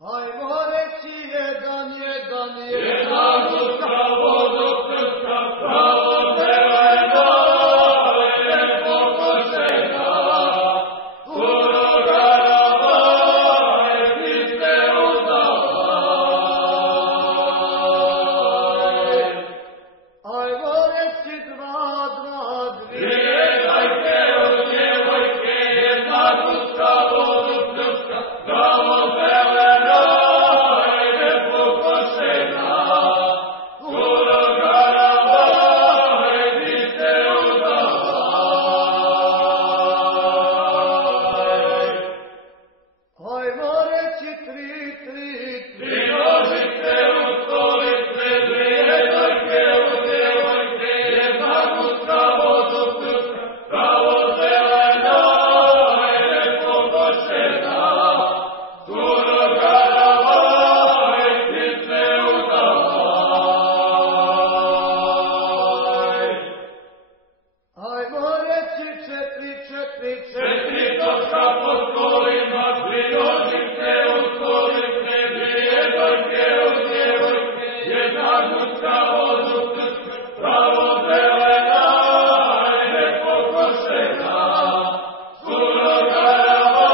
Ajmo reći jedan, Jedan duša vodokrska, pravo zelena, lepo košena, uroga rava, Hriste udavaj. ajmo reći dva, Gledajte od djevojke, jedna duša vodokrska, pravo zelena, lepo košena, uroga rava, Hriste udavaj. ajmo reći tri, Tri nožice u stolice, dvije dojke u djevojke, jedna guska vodokrska, pravo zelena, lepo košena, uroga rava, Hriste udavaj. ajmo reći četiri, Četiri točka pod kolima, tri nožice u stolice, dvije dojke u djevojke, jedna guska vodokrska, pravo zelena, lepo košena, uroga rava,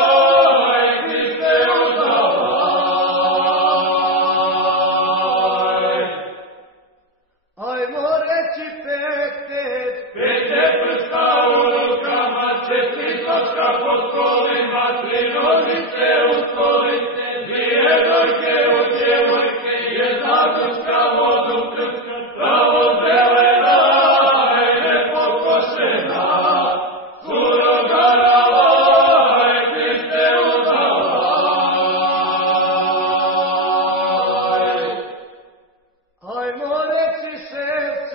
Hriste udavaj. ajmo reći pet, Pete prsta u rukama, četiri točka pod kolima, tri nožice u stolice, dvije dojke u djevojke, jedna guska vodokrska, pravo zelena, lepo košena, uroga rava, Hriste udavaj. ajmo reći šest,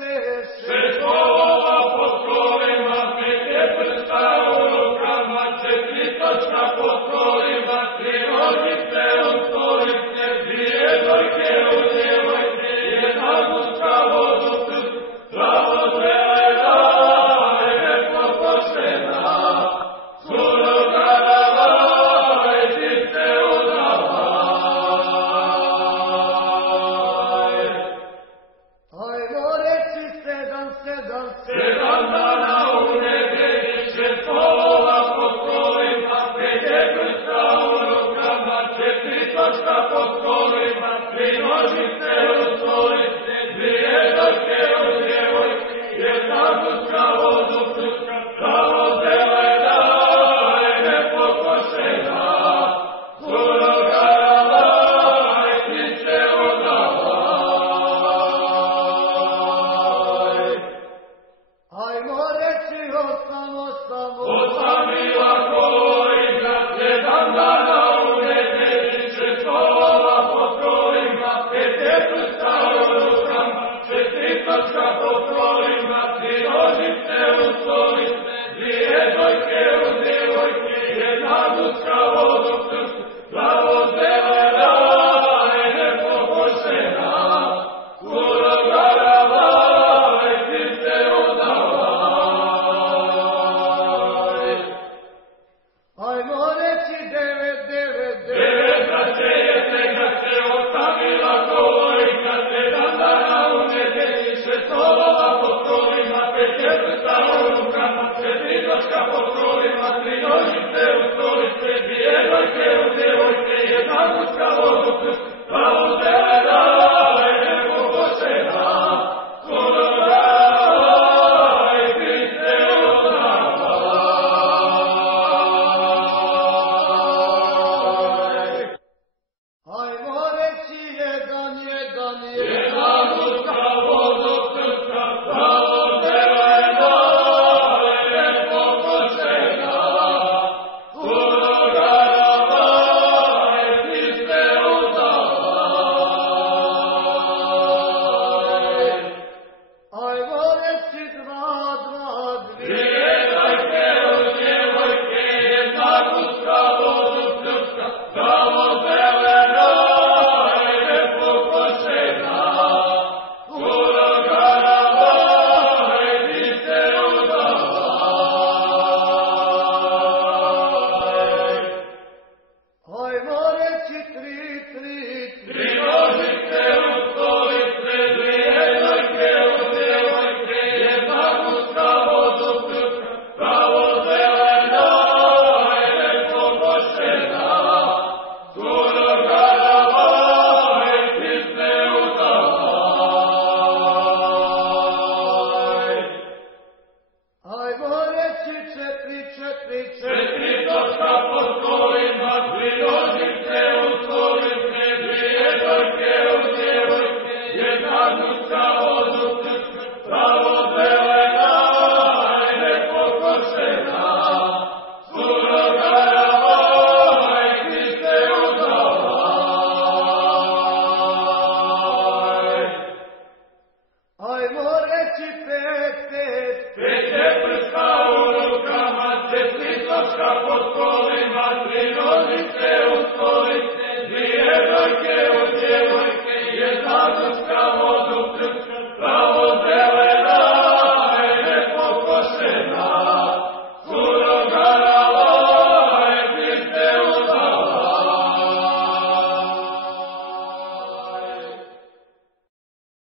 Šest volova pod kolima, pete prsta u rukama, četiri točka pod kolima, tri nožice u stolice, dvije dojke u djevojke, jedna guska vodokrska, pravo zelena, lepo košena, uroga rava, Hriste udavaj. ajmo reći sedam, Sedam dana u nedelji, šest volova pod kolima, pete prsta u rukama, četiri točka pod kolima, tri nožice u stolice, dvije dojke u djevojke, jedna guska vodokrska, pravo zelena, lepo košena, uroga rava, Hriste udavaj. ajmo reći osam, Osamila kolima, sedam dana u nedelji, šest volova pod kolima, pete prsta u rukama, četiri točka pod kolima, tri nožice u stolice, dvije dojke u djevojke, jedna guska vodokrska, pravo zelena, lepo košena, uroga rava, Hriste udavaj. ajmo reći devet, Deveta će jedna se ostavila kolika, sedam dana u nedelji, šest volova pod kolima, pete prsta u rukama, četiri točka pod kolima, tri nožice u stolice, dvije dojke u djevojke, jedna guska vodokrska, pravo